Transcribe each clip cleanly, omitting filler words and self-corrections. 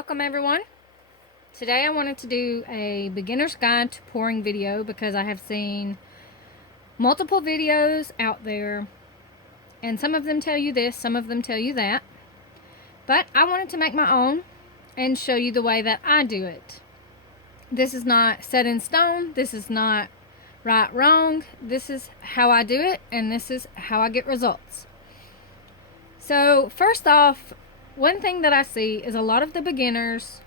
welcome everyone. Today I wanted to do a beginner's guide to pouring video because I have seen multiple videos out there and some of them tell you this, some of them tell you that, but I wanted to make my own and show you the way that I do it. This is not set in stone, this is not right, wrong, this is how I do it and this is how I get results. So first off, one thing that I see is a lot of the beginners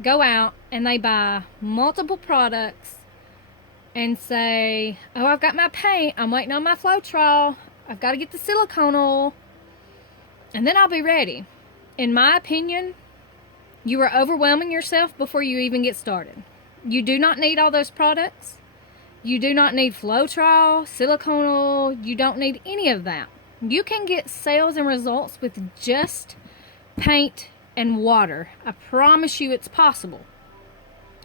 go out and they buy multiple products and say, oh, I've got my paint, I'm waiting on my Floetrol, I've got to get the silicone oil, and then I'll be ready. In my opinion, you are overwhelming yourself before you even get started. You do not need all those products. You do not need Floetrol, silicone oil, you don't need any of that. You can get sales and results with just paint and water. I promise you it's possible.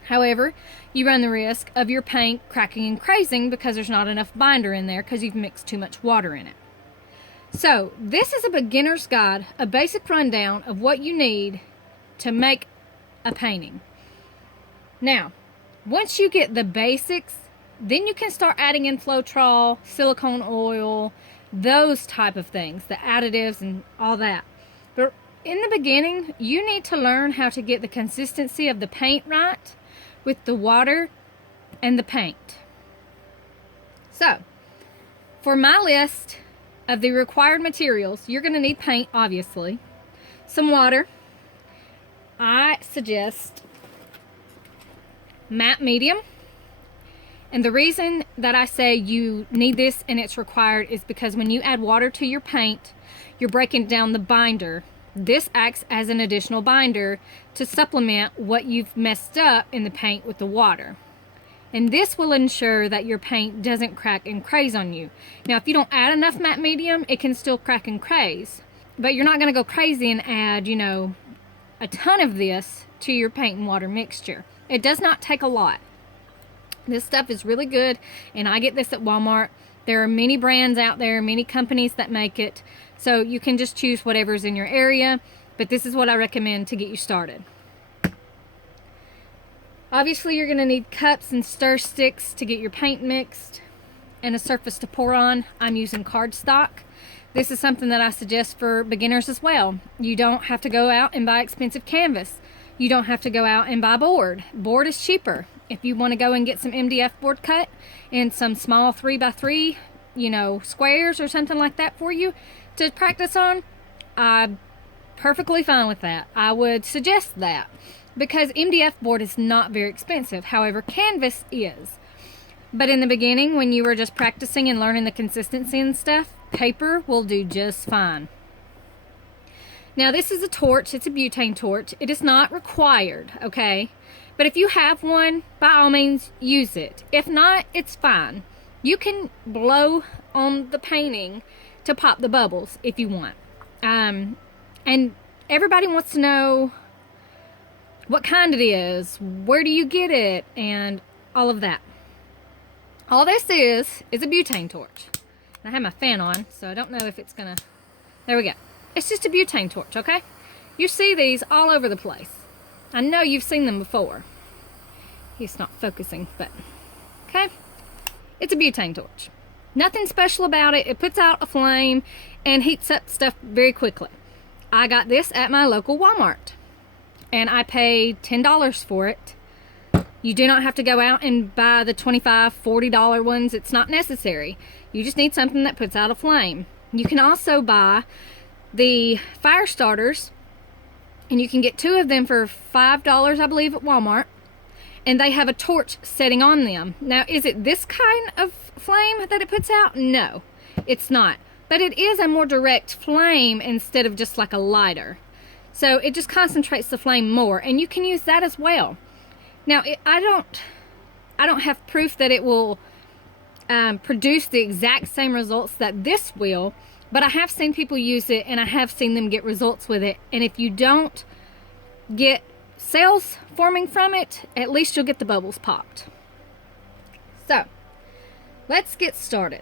However, you run the risk of your paint cracking and crazing because there's not enough binder in there because you've mixed too much water in it. So this is a beginner's guide, a basic rundown of what you need to make a painting. Now, once you get the basics, then you can start adding in Floetrol, silicone oil, those type of things, the additives and all that. But in the beginning, you need to learn how to get the consistency of the paint right with the water and the paint. So, for my list of the required materials, you're going to need paint, obviously, some water. I suggest matte medium. And the reason that I say you need this and it's required is because when you add water to your paint, you're breaking down the binder. This acts as an additional binder to supplement what you've messed up in the paint with the water. And this will ensure that your paint doesn't crack and craze on you. Now, if you don't add enough matte medium, it can still crack and craze. But you're not going to go crazy and add, a ton of this to your paint and water mixture. It does not take a lot. This stuff is really good, and I get this at Walmart. There are many brands out there, many companies that make it, so you can just choose whatever's in your area, but this is what I recommend to get you started. Obviously, you're going to need cups and stir sticks to get your paint mixed, and a surface to pour on. I'm using cardstock. This is something that I suggest for beginners as well. You don't have to go out and buy expensive canvas. You don't have to go out and buy board. Board is cheaper. If you want to go and get some MDF board cut and some small 3x3, squares or something like that for you to practice on, I'm perfectly fine with that. I would suggest that because MDF board is not very expensive. However, canvas is. But in the beginning, when you were just practicing and learning the consistency and stuff, paper will do just fine. Now, this is a torch. It's a butane torch. It is not required, okay? But if you have one, by all means, use it. If not, it's fine. You can blow on the painting to pop the bubbles if you want. And everybody wants to know what kind it is, where do you get it, and all of that. All this is a butane torch. I have my fan on, so I don't know if it's gonna... There we go. It's just a butane torch, okay? You see these all over the place. I know you've seen them before. He's not focusing, but okay. It's a butane torch. Nothing special about it. It puts out a flame and heats up stuff very quickly. I got this at my local Walmart and I paid $10 for it. You do not have to go out and buy the $25, $40 ones. It's not necessary. You just need something that puts out a flame. You can also buy the fire starters, and you can get 2 of them for $5, I believe, at Walmart, and they have a torch setting on them. Now, is it this kind of flame that it puts out? No, it's not, but it is a more direct flame instead of just like a lighter, so it just concentrates the flame more, and you can use that as well. Now, I don't have proof that it will produce the exact same results that this will, but I have seen people use it and I have seen them get results with it. And if you don't get sales forming from it, at least you'll get the bubbles popped. So, let's get started.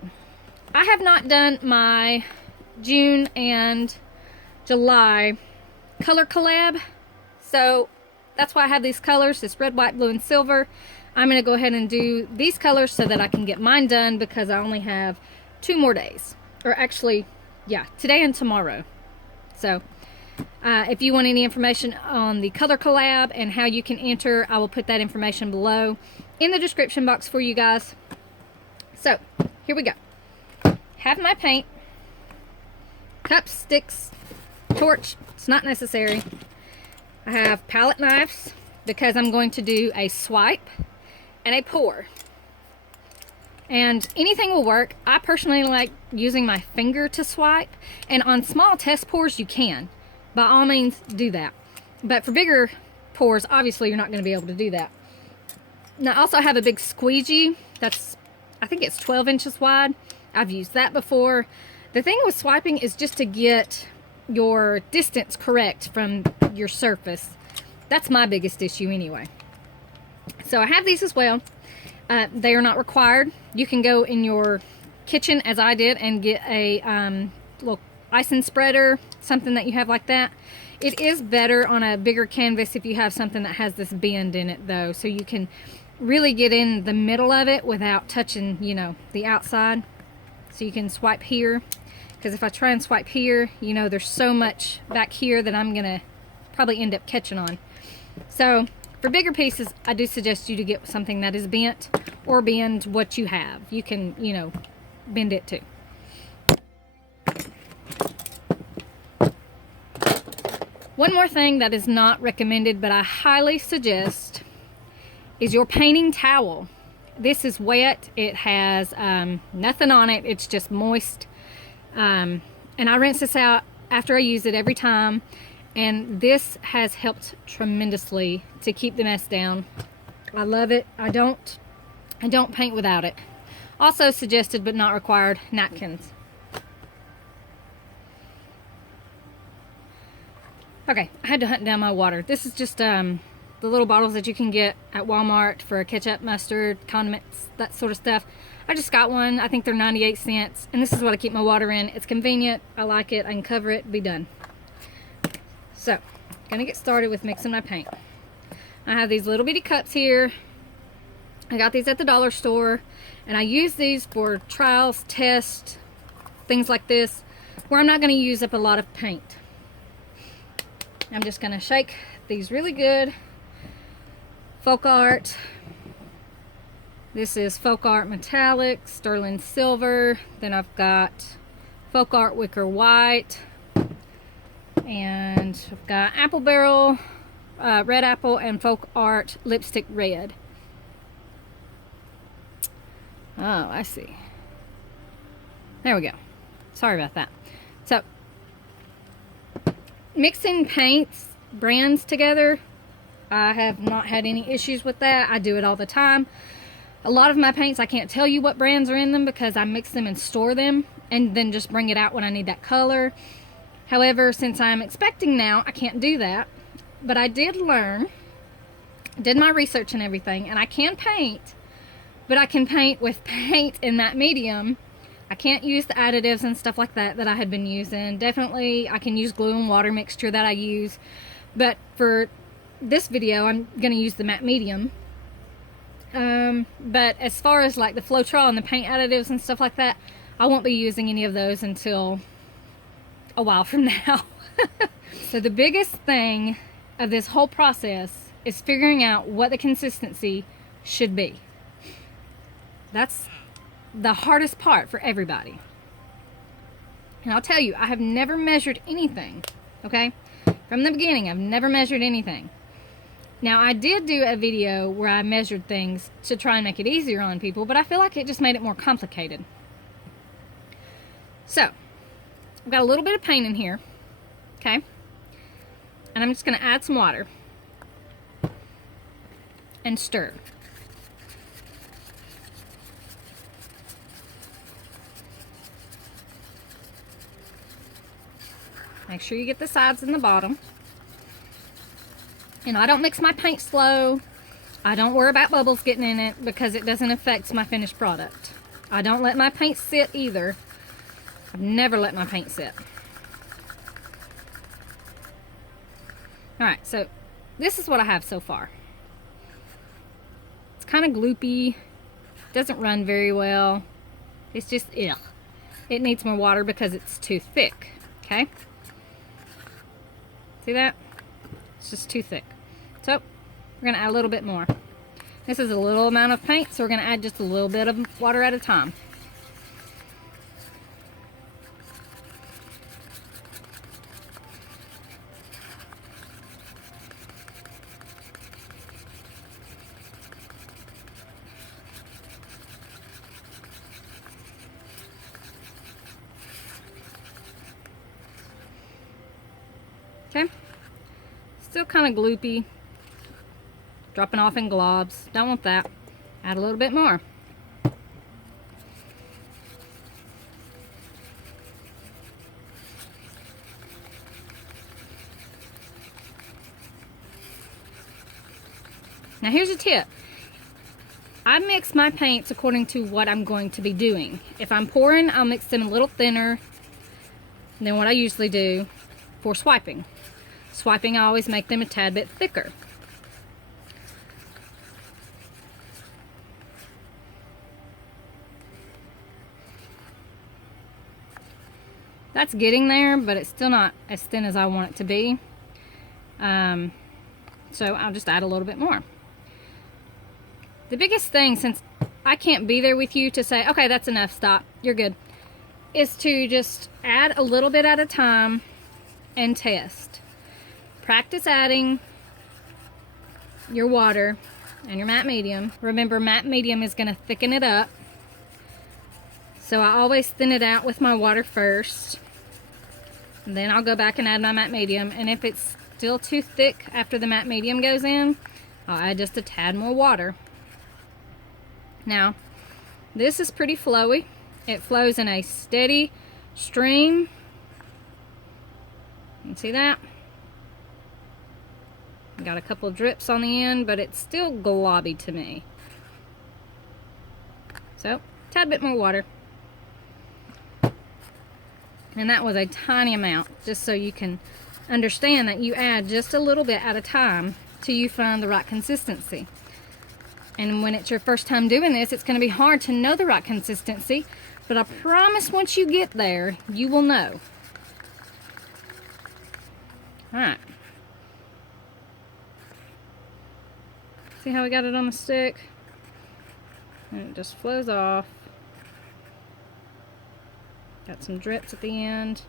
I have not done my June and July color collab So that's why I have these colors, this red, white, blue, and silver. I'm going to go ahead and do these colors so that I can get mine done, because I only have 2 more days. Or actually, yeah, today and tomorrow. So if you want any information on the color collab and how you can enter, I will put that information below in the description box for you guys. So here we go. Have my paint, cups, sticks, torch, it's not necessary. I have palette knives because I'm going to do a swipe and a pour. And anything will work. I personally like using my finger to swipe, and on small test pours you can. By all means do that. But for bigger pours, obviously you're not going to be able to do that. Now I also have a big squeegee that's, I think it's 12 inches wide. I've used that before. The thing with swiping is just to get your distance correct from your surface. That's my biggest issue anyway. So I have these as well. They are not required. You can go in your kitchen, as I did, and get a little icing spreader, something that you have like that. It is better on a bigger canvas if you have something that has this bend in it though, so you can really get in the middle of it without touching, you know, the outside. So you can swipe here, because if I try and swipe here, you know, there's so much back here that I'm gonna probably end up catching on. So for bigger pieces, I do suggest you to get something that is bent, or bend what you have. You can, you know, bend it too. One more thing that is not recommended, but I highly suggest, is your painting towel. This is wet. It has nothing on it. It's just moist. And I rinse this out after I use it every time. And this has helped tremendously to keep the mess down. I love it. I don't paint without it. Also suggested but not required, napkins. Okay, I had to hunt down my water. This is just the little bottles that you can get at Walmart for ketchup, mustard, condiments, that sort of stuff. I just got one. I think they're 98 cents. And this is what I keep my water in. It's convenient. I like it. I can cover it, be done. So, gonna get started with mixing my paint. I have these little bitty cups here. I got these at the dollar store, and I use these for trials, tests, things like this, where I'm not gonna use up a lot of paint. I'm just gonna shake these really good. Folk Art. This is Folk Art Metallic, Sterling Silver. Then I've got Folk Art Wicker White. And I've got Apple Barrel, Red Apple, and Folk Art Lipstick Red. Oh, I see. There we go. Sorry about that. So, mixing paints, brands together, I have not had any issues with that. I do it all the time. A lot of my paints, I can't tell you what brands are in them because I mix them and store them and then just bring it out when I need that color. However, since I'm expecting now, I can't do that. But I did learn, did my research and everything, and I can paint, but I can paint with paint in that medium. I can't use the additives and stuff like that that I had been using. Definitely, I can use glue and water mixture that I use. But for this video, I'm going to use the matte medium. But as far as like the Floetrol and the paint additives and stuff like that, I won't be using any of those until a while from now. So the biggest thing of this whole process is figuring out what the consistency should be. That's the hardest part for everybody. And I'll tell you, I have never measured anything, okay? From the beginning, I've never measured anything. Now, I did do a video where I measured things to try and make it easier on people, but I feel like it just made it more complicated. So, I've got a little bit of paint in here, okay? And I'm just going to add some water and stir. Make sure you get the sides and the bottom. And I don't mix my paint slow. I don't worry about bubbles getting in it because it doesn't affect my finished product. I don't let my paint sit either. I've never let my paint sit. Alright, so this is what I have so far. It's kind of gloopy, doesn't run very well. It's just, ugh. It needs more water because it's too thick, okay? See that? It's just too thick. So, we're gonna add a little bit more. This is a little amount of paint, so we're gonna add just a little bit of water at a time. Okay, still kind of gloopy, dropping off in globs. Don't want that. Add a little bit more. Now here's a tip. I mix my paints according to what I'm going to be doing. If I'm pouring, I'll mix them a little thinner than what I usually do for swiping. Swiping, I always make them a tad bit thicker. That's getting there, but it's still not as thin as I want it to be. So I'll just add a little bit more. The biggest thing, since I can't be there with you to say, okay, that's enough, stop, you're good, is to just add a little bit at a time and test. Practice adding your water and your matte medium. Remember, matte medium is going to thicken it up. So I always thin it out with my water first. And then I'll go back and add my matte medium. And if it's still too thick after the matte medium goes in, I'll add just a tad more water. Now, this is pretty flowy. It flows in a steady stream. You can see that? Got a couple of drips on the end, but it's still globby to me. So, a tad bit more water. And that was a tiny amount, just so you can understand that you add just a little bit at a time till you find the right consistency. And when it's your first time doing this, it's going to be hard to know the right consistency, but I promise once you get there, you will know. Alright. See how we got it on the stick? And it just flows off. Got some drips at the end.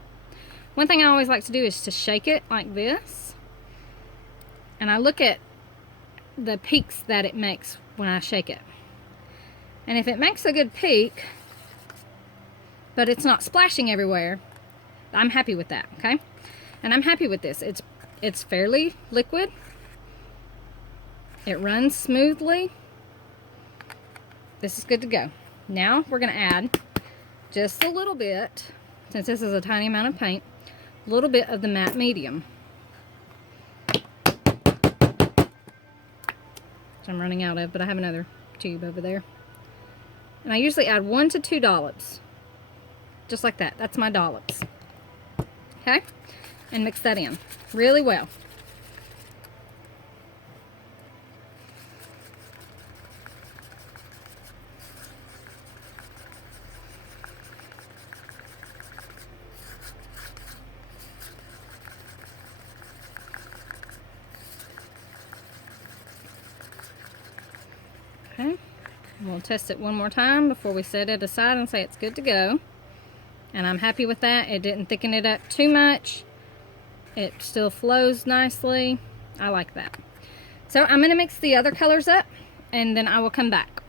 One thing I always like to do is to shake it like this. And I look at the peaks that it makes when I shake it. And if it makes a good peak, but it's not splashing everywhere, I'm happy with that, okay? And I'm happy with this. It's fairly liquid. It runs smoothly. This is good to go. Now we're going to add just a little bit, since this is a tiny amount of paint, a little bit of the matte medium. Which I'm running out of, but I have another tube over there. And I usually add 1 to 2 dollops. Just like that. That's my dollops. Okay? And mix that in really well. Okay, we'll test it one more time before we set it aside and say it's good to go. And I'm happy with that. It didn't thicken it up too much. It still flows nicely. I like that. So I'm going to mix the other colors up and then I will come back.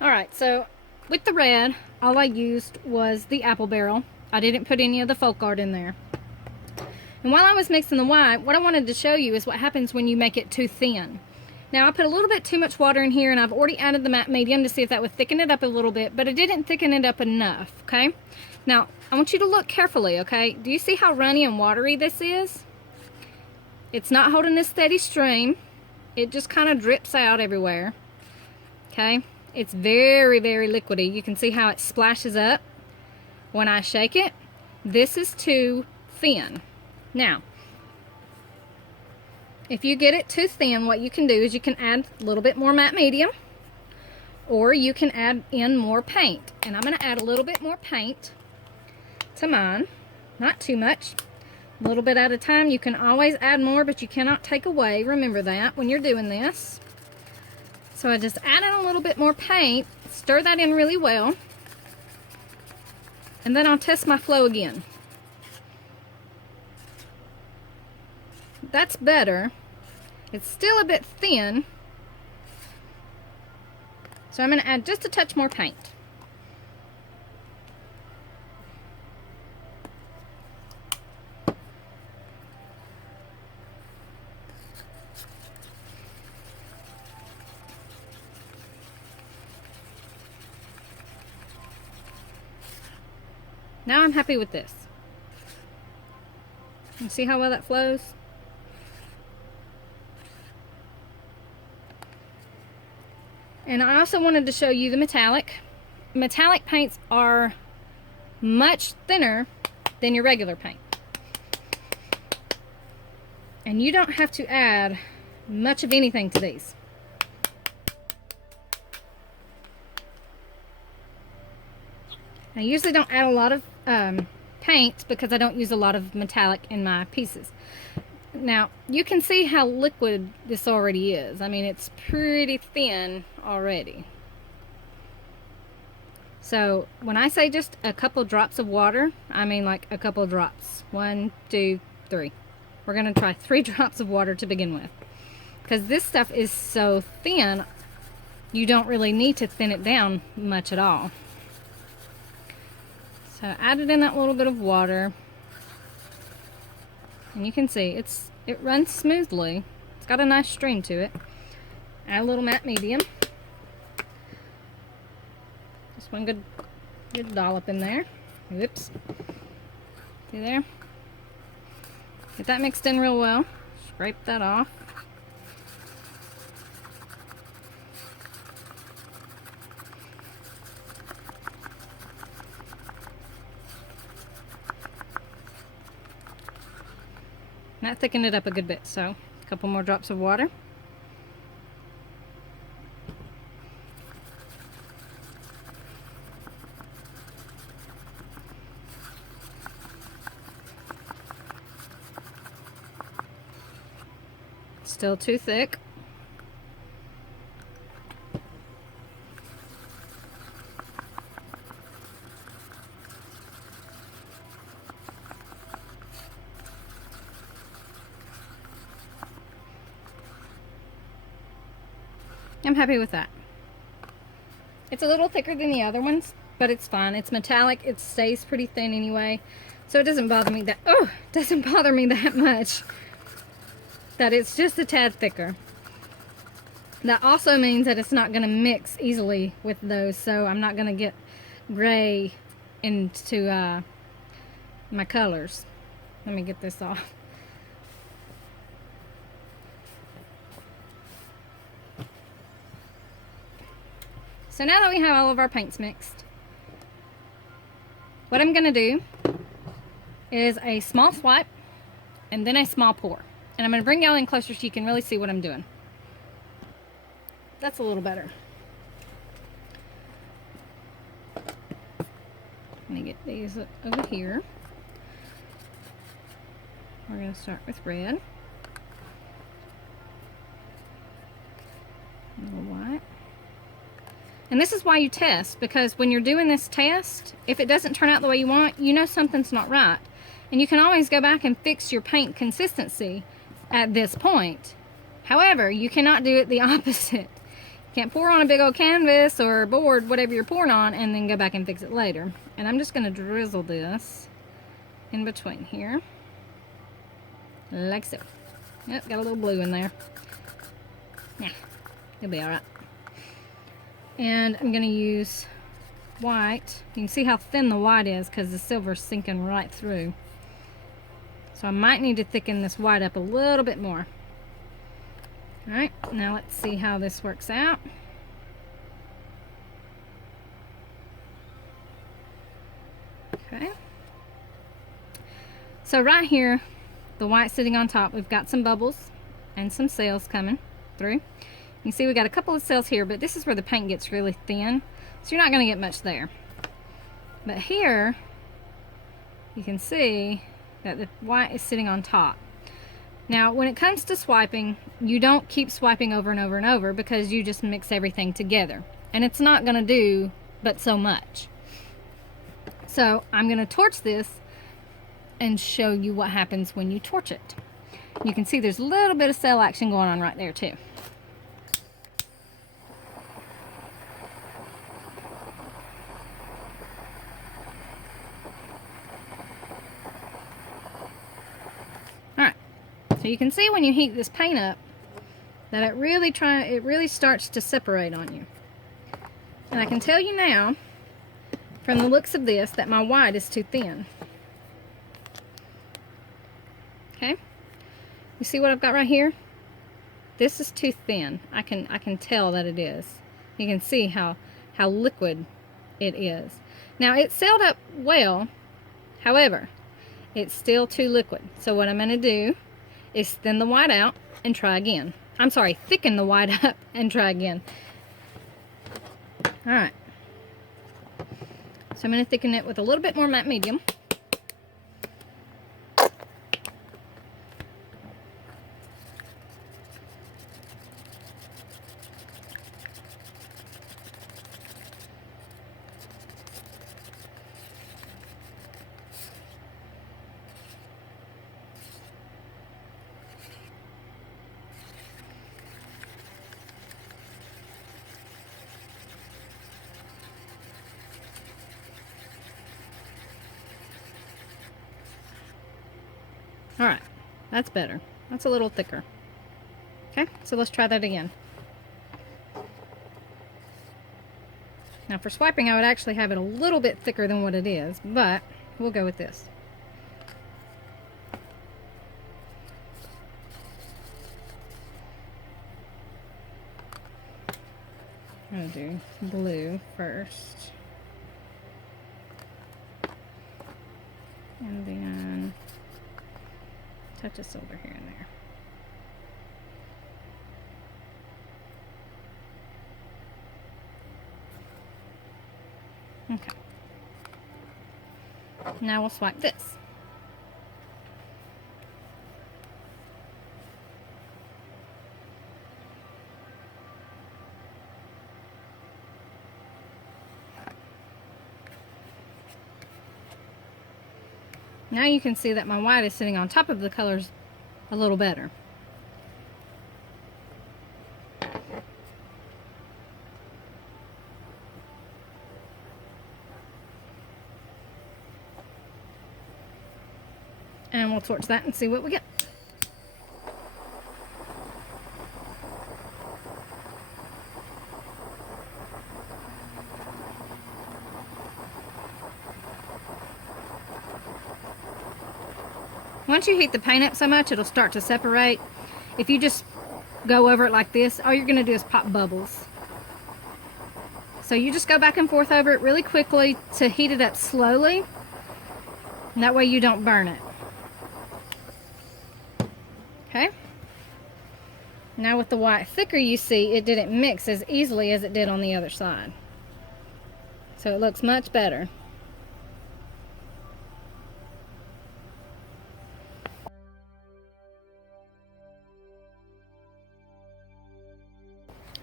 Alright, so with the red, all I used was the apple barrel. I didn't put any of the folk art in there. And while I was mixing the white, what I wanted to show you is what happens when you make it too thin. Now, I put a little bit too much water in here, and I've already added the matte medium to see if that would thicken it up a little bit, but it didn't thicken it up enough, okay? Now, I want you to look carefully, okay? Do you see how runny and watery this is? It's not holding a steady stream. It just kind of drips out everywhere, okay? It's very, very liquidy. You can see how it splashes up when I shake it. This is too thin. Now, If you get it too thin, what you can do is you can add a little bit more matte medium, or you can add in more paint. And I'm going to add a little bit more paint to mine, not too much, a little bit at a time. You can always add more, but you cannot take away. Remember that when you're doing this. So I just add in a little bit more paint, stir that in really well, and then I'll test my flow again. That's better. It's still a bit thin, so I'm going to add just a touch more paint. Now I'm happy with this. You see how well that flows? And I also wanted to show you the metallic. Metallic paints are much thinner than your regular paint. And you don't have to add much of anything to these. I usually don't add a lot of paint because I don't use a lot of metallic in my pieces. Now, you can see how liquid this already is. I mean, it's pretty thin already. So, when I say just a couple drops of water, I mean like a couple drops. 1, 2, 3. We're going to try 3 drops of water to begin with. Because this stuff is so thin, you don't really need to thin it down much at all. So, I added in that little bit of water. And you can see it runs smoothly. It's got a nice stream to it. Add a little matte medium. Just one good dollop in there. Whoops. See there? Get that mixed in real well. Scrape that off. And that thickened it up a good bit, so a couple more drops of water. Still too thick. I'm happy with that. It's a little thicker than the other ones, but it's fine. It's metallic. It stays pretty thin anyway, so it doesn't bother me that. Oh, it doesn't bother me that much. That it's just a tad thicker. That also means that it's not going to mix easily with those, so I'm not going to get gray into my colors. Let me get this off. So now that we have all of our paints mixed, what I'm going to do is a small swipe and then a small pour. And I'm going to bring y'all in closer so you can really see what I'm doing. That's a little better. Let me get these over here. We're going to start with red. A little white. And this is why you test, because when you're doing this test, if it doesn't turn out the way you want, you know something's not right. And you can always go back and fix your paint consistency at this point. However, you cannot do it the opposite. You can't pour on a big old canvas or board, whatever you're pouring on, and then go back and fix it later. And I'm just going to drizzle this in between here. Like so. Yep, got a little blue in there. Yeah, it'll be alright. And I'm going to use white. You can see how thin the white is because the silver's sinking right through. So I might need to thicken this white up a little bit more. Alright, now let's see how this works out. Okay. So right here, the white sitting on top, we've got some bubbles. and some cells coming through. You can see we got a couple of cells here, but this is where the paint gets really thin, so you're not going to get much there. But here, you can see that the white is sitting on top. Now, when it comes to swiping, you don't keep swiping over and over and over because you just mix everything together. And it's not going to do but so much. So, I'm going to torch this and show you what happens when you torch it. You can see there's a little bit of cell action going on right there too. Alright, so you can see when you heat this paint up that it really starts to separate on you. And I can tell you now, from the looks of this, that my white is too thin. Okay? You see what I've got right here? This is too thin. I can tell that it is. You can see how liquid it is. Now, it sealed up well, however, it's still too liquid. So what I'm going to do is thin the white out and try again. I'm sorry, thicken the white up and try again. Alright. So I'm going to thicken it with a little bit more matte medium. Alright, that's better. That's a little thicker. Okay, so let's try that again. Now for swiping, I would actually have it a little bit thicker than what it is, but we'll go with this. I'm going to do blue first. And then touch of silver here and there. Okay. Now we'll swipe this. Now you can see that my white is sitting on top of the colors a little better. And we'll torch that and see what we get. Once you heat the paint up so much, it'll start to separate. If you just go over it like this, all you're going to do is pop bubbles. So you just go back and forth over it really quickly to heat it up slowly. And that way you don't burn it. Okay? Now with the white thicker, you see it didn't mix as easily as it did on the other side. So it looks much better.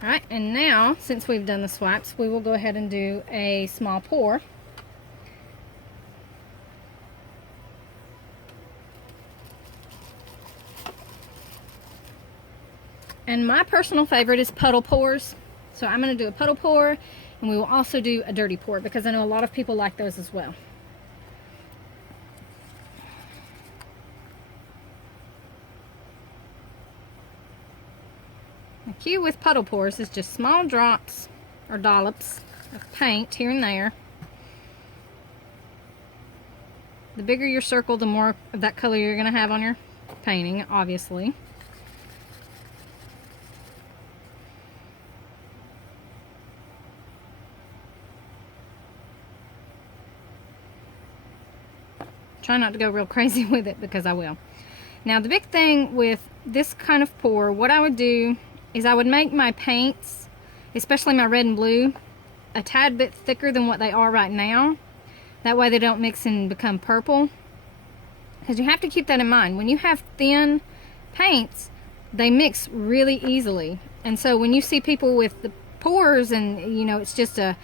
Alright, and now, since we've done the swipes, we will go ahead and do a small pour. And my personal favorite is puddle pours. So I'm going to do a puddle pour, and we will also do a dirty pour because I know a lot of people like those as well. The key with puddle pours is just small drops or dollops of paint here and there. The bigger your circle, the more of that color you're going to have on your painting, obviously. Try not to go real crazy with it because I will. Now the big thing with this kind of pour, what I would do is I would make my paints, especially my red and blue, a tad bit thicker than what they are right now. That way they don't mix and become purple. Because you have to keep that in mind. When you have thin paints, they mix really easily. And so when you see people with the pours and, you know, it's just a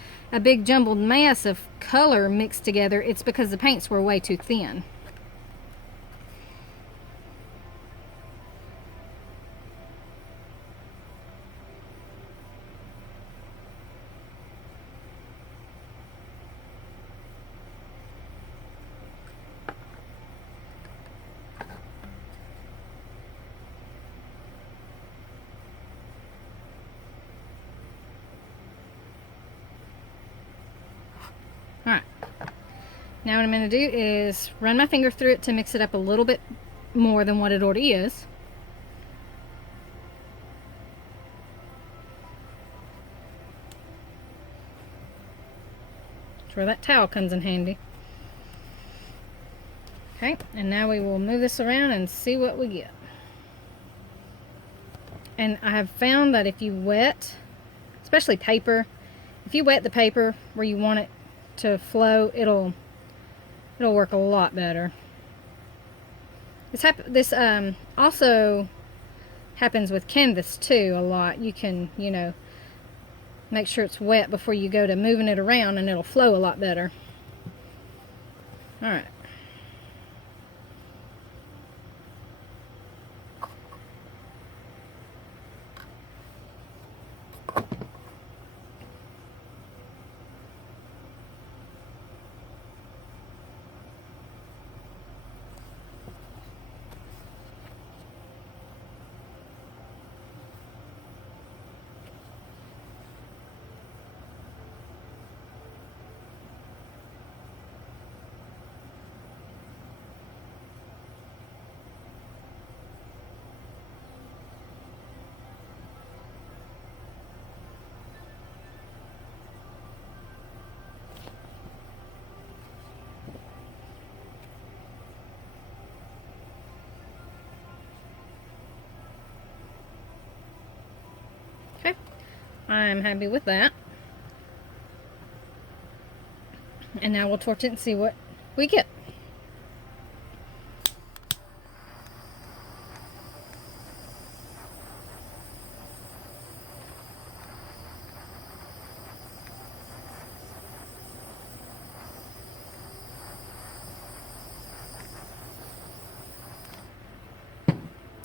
big jumbled mess of color mixed together, it's because the paints were way too thin. Alright, now what I'm going to do is run my finger through it to mix it up a little bit more than what it already is. That's where that towel comes in handy. Okay, and now we will move this around and see what we get. And I have found that if you wet, especially paper, if you wet the paper where you want it to flow, it'll work a lot better. This also happens with canvas too a lot. You can, you know, make sure it's wet before you go to moving it around, and it'll flow a lot better. All right. Okay, I'm happy with that. And now we'll torch it and see what we get.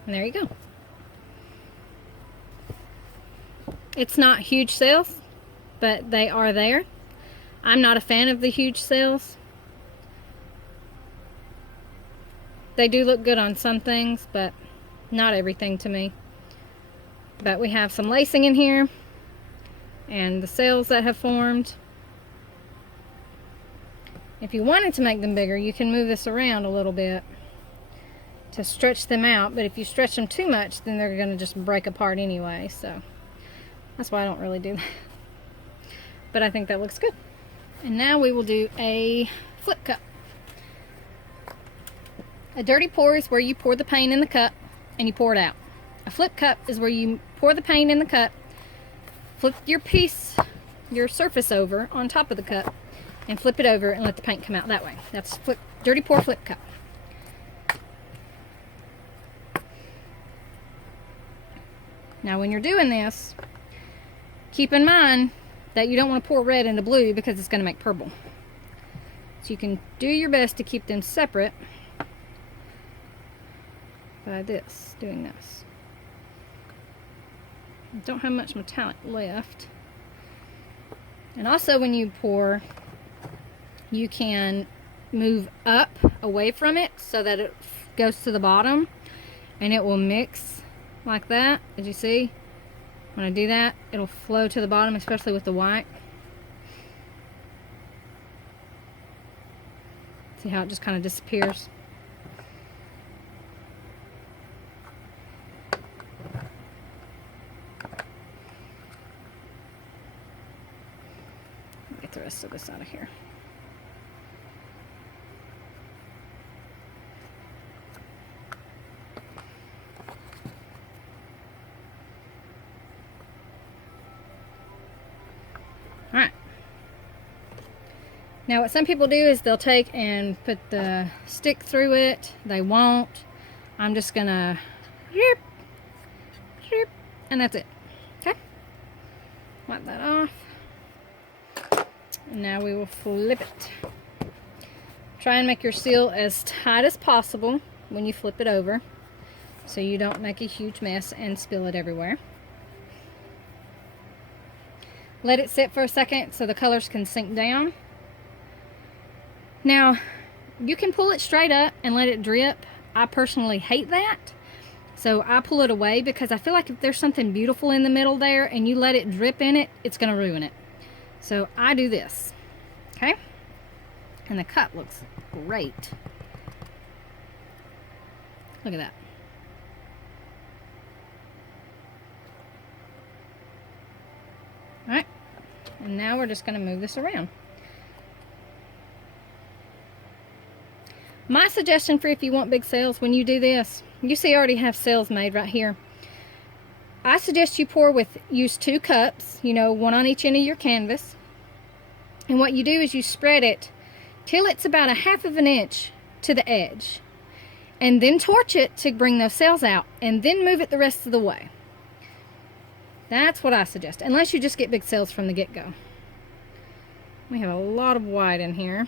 And there you go. It's not huge cells, but they are there. I'm not a fan of the huge cells. They do look good on some things, but not everything to me. But we have some lacing in here and the cells that have formed. If you wanted to make them bigger, you can move this around a little bit to stretch them out, but if you stretch them too much, then they're going to just break apart anyway, so that's why I don't really do that. But I think that looks good. And now we will do a flip cup. A dirty pour is where you pour the paint in the cup and you pour it out. A flip cup is where you pour the paint in the cup, flip your surface over on top of the cup, and flip it over and let the paint come out that way. That's dirty pour flip cup. Now when you're doing this, keep in mind that you don't want to pour red into blue because it's going to make purple. So you can do your best to keep them separate by doing this. I don't have much metallic left. And also when you pour, you can move up away from it so that it goes to the bottom and it will mix like that. As you see, when I do that, it'll flow to the bottom, especially with the white. See how it just kind of disappears? Get the rest of this out of here. Now what some people do is they'll take and put the stick through it. They won't. I'm just gonna, and that's it. Okay, wipe that off. And now we will flip it. Try and make your seal as tight as possible when you flip it over, so you don't make a huge mess and spill it everywhere. Let it sit for a second so the colors can sink down. Now, you can pull it straight up and let it drip. I personally hate that. So I pull it away because I feel like if there's something beautiful in the middle there and you let it drip in it, it's going to ruin it. So I do this. Okay? And the cup looks great. Look at that. Alright. And now we're just going to move this around. My suggestion for if you want big sails when you do this, you see I already have sails made right here. I suggest you pour use 2 cups, you know, one on each end of your canvas. And what you do is you spread it till it's about a 1/2 inch to the edge. And then torch it to bring those sails out. And then move it the rest of the way. That's what I suggest, unless you just get big sails from the get-go. We have a lot of white in here.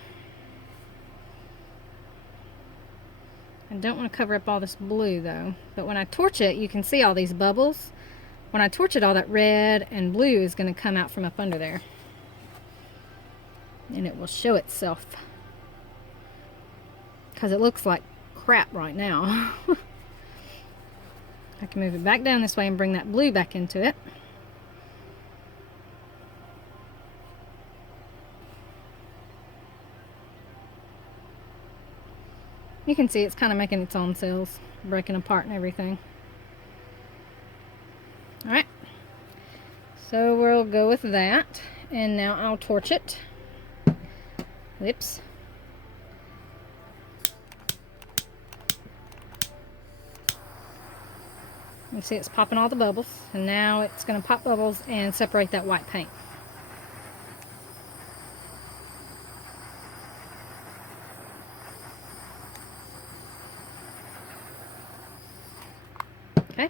I don't want to cover up all this blue though, but when I torch it, you can see all these bubbles. When I torch it, all that red and blue is going to come out from up under there. And it will show itself. Because it looks like crap right now. I can move it back down this way and bring that blue back into it. You can see it's kind of making its own sails, breaking apart and everything. Alright, so we'll go with that, and now I'll torch it. Whoops. You see it's popping all the bubbles, and now it's going to pop bubbles and separate that white paint. Okay,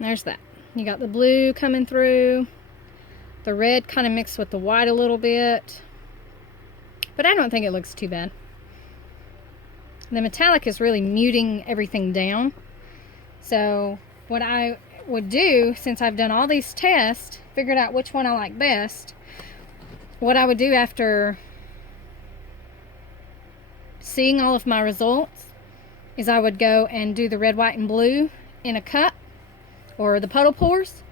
there's that. You got the blue coming through, the red kind of mixed with the white a little bit, but I don't think it looks too bad. The metallic is really muting everything down. So what I would do, since I've done all these tests, figured out which one I like best, what I would do after seeing all of my results is I would go and do the red, white, and blue in a cup, or the puddle pours,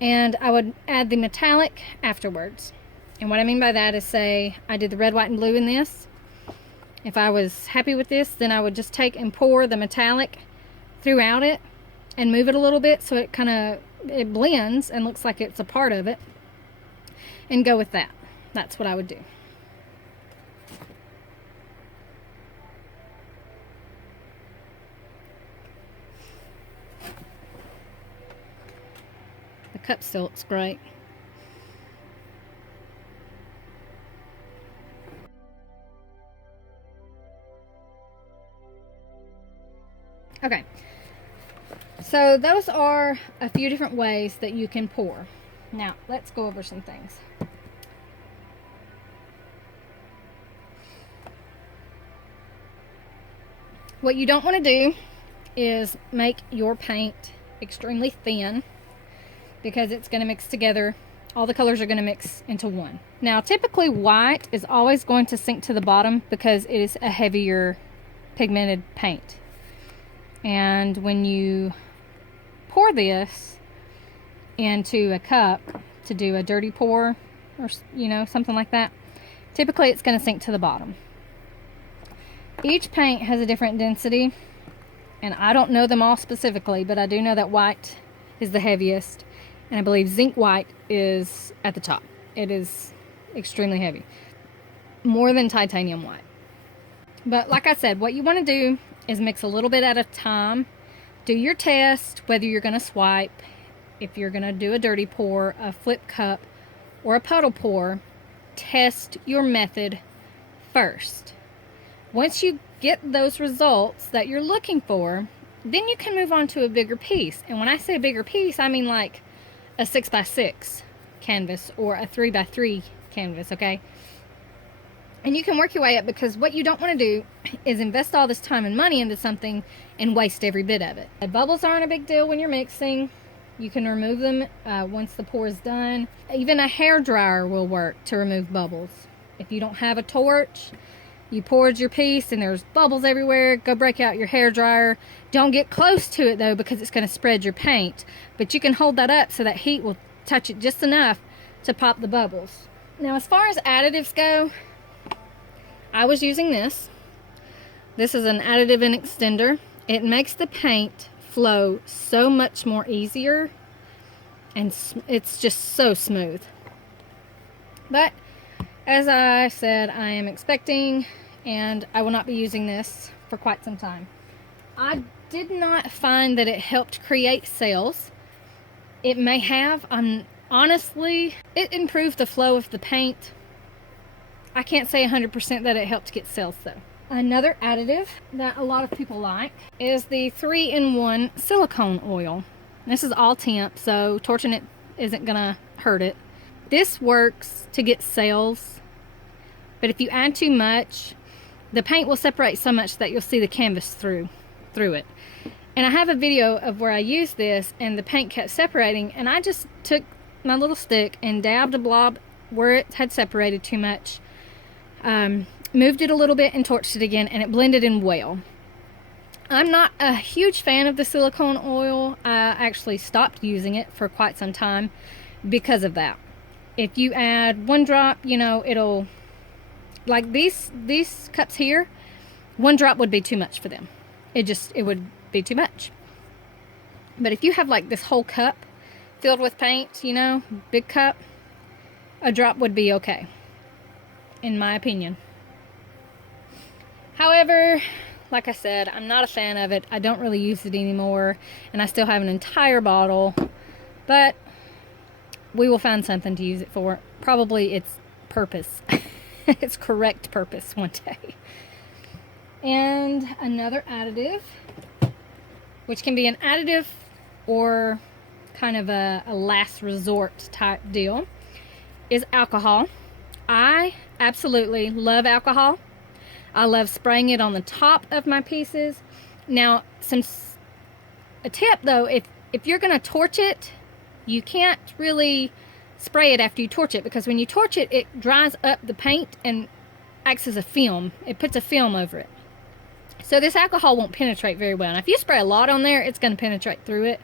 and I would add the metallic afterwards. And what I mean by that is, say I did the red, white, and blue in this. If I was happy with this, then I would just take and pour the metallic throughout it and move it a little bit so it kind of blends and looks like it's a part of it, and go with that. That's what I would do. The cup still looks great. Okay, so those are a few different ways that you can pour. Now, let's go over some things. What you don't want to do is make your paint extremely thin, because it's going to mix together. All the colors are going to mix into one. Now, typically white is always going to sink to the bottom because it is a heavier pigmented paint. And when you pour this into a cup to do a dirty pour, or you know, something like that, typically it's going to sink to the bottom. Each paint has a different density, and I don't know them all specifically, but I do know that white is the heaviest, and I believe zinc white is at the top. It is extremely heavy, more than titanium white. But like I said, what you want to do is mix a little bit at a time. Do your test, whether you're going to swipe, if you're going to do a dirty pour, a flip cup, or a puddle pour. test your method first. Once you get those results that you're looking for, then you can move on to a bigger piece. And when I say a bigger piece, I mean like a 6x6 canvas or a 3x3 canvas, okay? And you can work your way up, because what you don't want to do is invest all this time and money into something and waste every bit of it. The bubbles aren't a big deal when you're mixing. You can remove them once the pour is done. Even a hair dryer will work to remove bubbles. If you don't have a torch, you poured your piece and there's bubbles everywhere, go break out your hair dryer. Don't get close to it though, because it's going to spread your paint. But you can hold that up so that heat will touch it just enough to pop the bubbles. Now, as far as additives go, I was using this. This is an additive and extender. It makes the paint flow so much more easier, and it's just so smooth. But as I said, I am expecting, and I will not be using this for quite some time. I did not find that it helped create sales. It may have. Honestly, it improved the flow of the paint. I can't say 100% that it helped get sales though. Another additive that a lot of people like is the 3-in-1 silicone oil. This is all temp, so torching it isn't gonna hurt it. This works to get sales, but if you add too much, the paint will separate so much that you'll see the canvas through it. And I have a video of where I used this and the paint kept separating, and I just took my little stick and dabbed a blob where it had separated too much, moved it a little bit and torched it again, and it blended in well. I'm not a huge fan of the silicone oil. I actually stopped using it for quite some time because of that. If you add 1 drop, you know, it'll, like these cups here, 1 drop would be too much for them. It would be too much. But if you have like this whole cup filled with paint, you know, big cup, a drop would be okay, in my opinion. However, like I said, I'm not a fan of it. I don't really use it anymore, and I still have an entire bottle, but we will find something to use it for. Probably its purpose, its correct purpose one day. And another additive, which can be an additive or kind of a last resort type deal, is alcohol. I absolutely love alcohol. I love spraying it on the top of my pieces. Now, a tip though, if you're gonna torch it, you can't really spray it after you torch it, because when you torch it, it dries up the paint and acts as a film. It puts a film over it. So this alcohol won't penetrate very well. And if you spray a lot on there, it's gonna penetrate through it.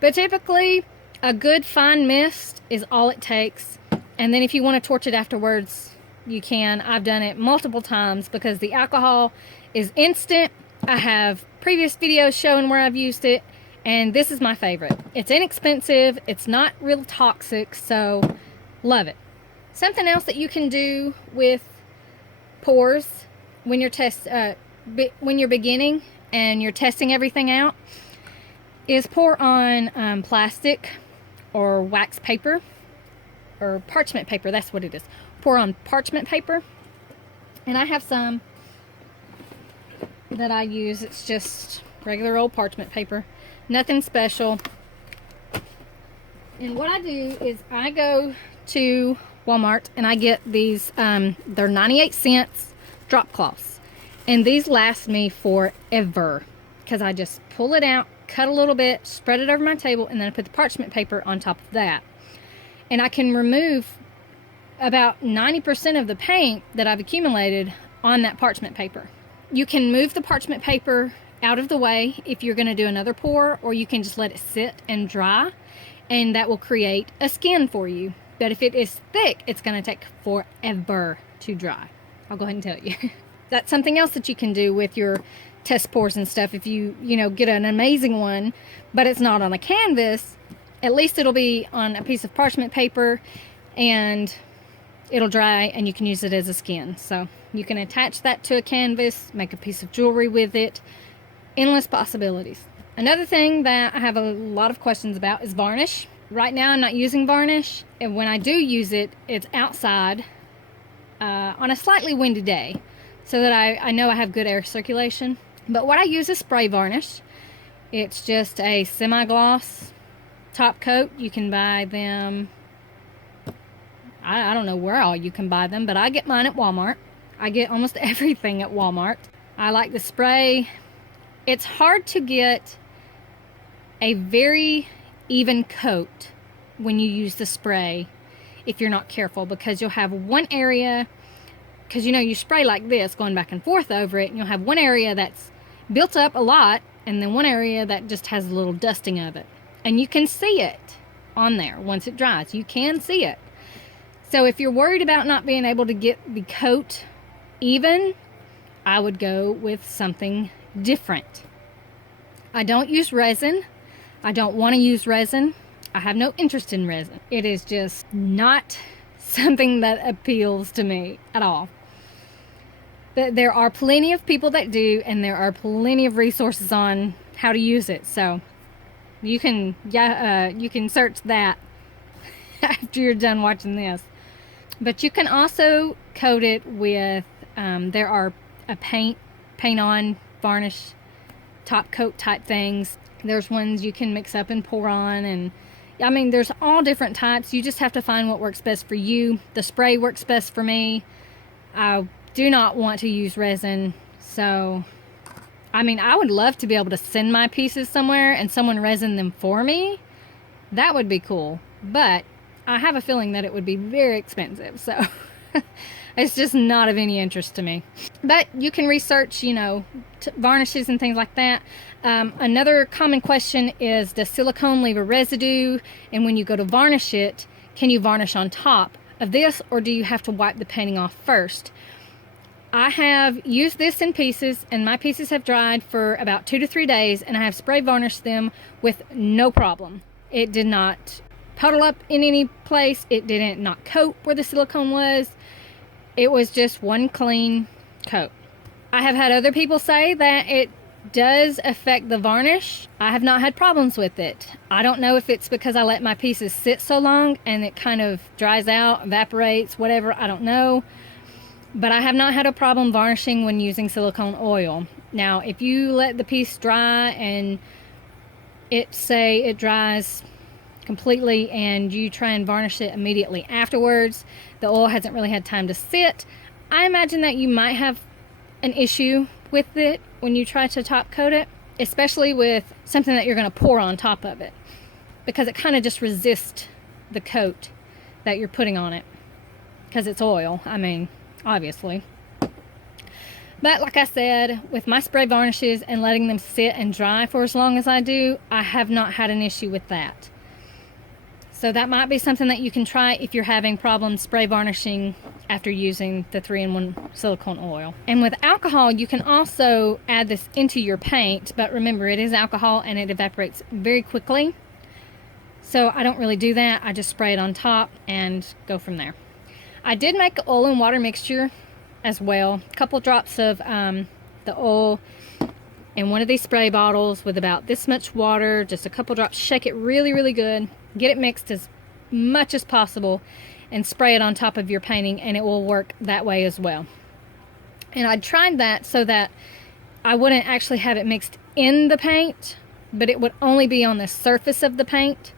But typically, a good fine mist is all it takes. And then if you want to torch it afterwards, you can. I've done it multiple times because the alcohol is instant. I have previous videos showing where I've used it, and this is my favorite. It's inexpensive, it's not real toxic, so love it. Something else that you can do with pours when you're beginning and you're testing everything out is pour on plastic or wax paper or parchment paper. That's what it is. Pour on parchment paper, and I have some that I use. It's just regular old parchment paper, nothing special. And what I do is I go to Walmart and I get these they're 98 cents drop cloths, and these last me forever because I just pull it out, cut a little bit, spread it over my table, and then I put the parchment paper on top of that, and I can remove about 90% of the paint that I've accumulated on that parchment paper. You can move the parchment paper out of the way if you're going to do another pour, or you can just let it sit and dry, and that will create a skin for you. But if it is thick, it's going to take forever to dry. I'll go ahead and tell you. That's something else that you can do with your test pours and stuff. If you get an amazing one, but it's not on a canvas, at least it'll be on a piece of parchment paper, and it'll dry, and you can use it as a skin. So you can attach that to a canvas, make a piece of jewelry with it. Endless possibilities. Another thing that I have a lot of questions about is varnish. Right now I'm not using varnish, and when I do use it, it's outside on a slightly windy day so that I know I have good air circulation. But what I use is spray varnish. It's just a semi-gloss top coat. You can buy them, I don't know where all you can buy them, but I get mine at Walmart. I get almost everything at Walmart. I like the spray. It's hard to get a very even coat when you use the spray if you're not careful, because you'll have one area, because you spray like this going back and forth over it, and you'll have one area that's built up a lot and then one area that just has a little dusting of it, and you can see it on there once it dries. You can see it. So if you're worried about not being able to get the coat even, I would go with something different. I don't use resin. I don't want to use resin. I have no interest in resin. It is just not something that appeals to me at all. But there are plenty of people that do, and there are plenty of resources on how to use it. So you can search that after you're done watching this. But you can also coat it with, there are a paint on varnish top coat type things. There's ones you can mix up and pour on, and I mean, there's all different types. You just have to find what works best for you. The spray works best for me. I do not want to use resin, so I mean, I would love to be able to send my pieces somewhere and someone resin them for me. That would be cool, but I have a feeling that it would be very expensive, so it's just not of any interest to me. But you can research, varnishes and things like that. Another common question is, does silicone leave a residue? And when you go to varnish it, can you varnish on top of this, or do you have to wipe the painting off first? I have used this in pieces, and my pieces have dried for about 2 to 3 days, and I have spray varnished them with no problem. It did not puddle up in any place. It didn't not coat where the silicone was. It was just one clean coat. I have had other people say that it does affect the varnish. I have not had problems with it. I don't know if it's because I let my pieces sit so long and it kind of dries out, evaporates, whatever, I don't know. But I have not had a problem varnishing when using silicone oil. Now, if you let the piece dry and it dries completely and you try and varnish it immediately afterwards, the oil hasn't really had time to sit, I imagine that you might have an issue with it when you try to top coat it, especially with something that you're going to pour on top of it, because it kind of just resists the coat that you're putting on it because it's oil. I mean, obviously. But like I said, with my spray varnishes and letting them sit and dry for as long as I do, I have not had an issue with that. So that might be something that you can try if you're having problems spray varnishing after using the 3-in-1 silicone oil. And with alcohol, you can also add this into your paint, but remember, it is alcohol and it evaporates very quickly. So I don't really do that. I just spray it on top and go from there. I did make an oil and water mixture as well. A couple drops of the oil in one of these spray bottles with about this much water, just a couple drops. Shake it really, really good. Get it mixed as much as possible and spray it on top of your painting, and it will work that way as well. And I tried that so that I wouldn't actually have it mixed in the paint, but it would only be on the surface of the paint.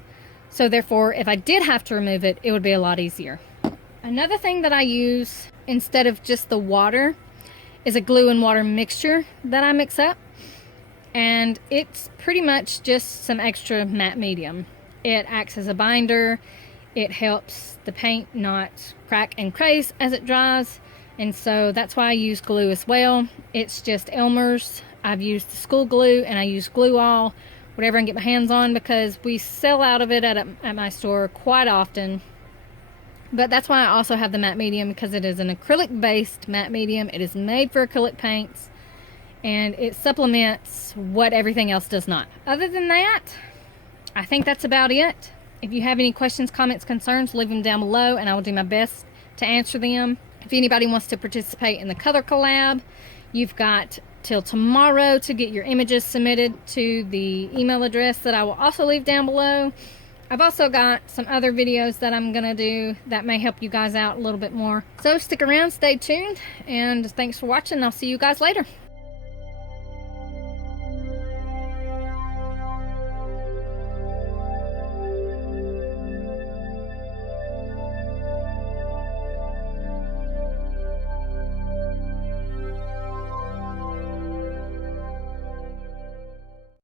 So therefore, if I did have to remove it, it would be a lot easier. Another thing that I use instead of just the water is a glue and water mixture that I mix up. And it's pretty much just some extra matte medium. It acts as a binder. It helps the paint not crack and craze as it dries. And so that's why I use glue as well. It's just Elmer's. I've used the school glue, and I use Glue All, whatever I can get my hands on, because we sell out of it at my store quite often. But that's why I also have the matte medium, because it is an acrylic based matte medium. It is made for acrylic paints, and it supplements what everything else does not. Other than that, I think that's about it. If you have any questions, comments, concerns, leave them down below and I will do my best to answer them. If anybody wants to participate in the color collab, you've got till tomorrow to get your images submitted to the email address that I will also leave down below. I've also got some other videos that I'm gonna do that may help you guys out a little bit more. So stick around, stay tuned, and thanks for watching. I'll see you guys later.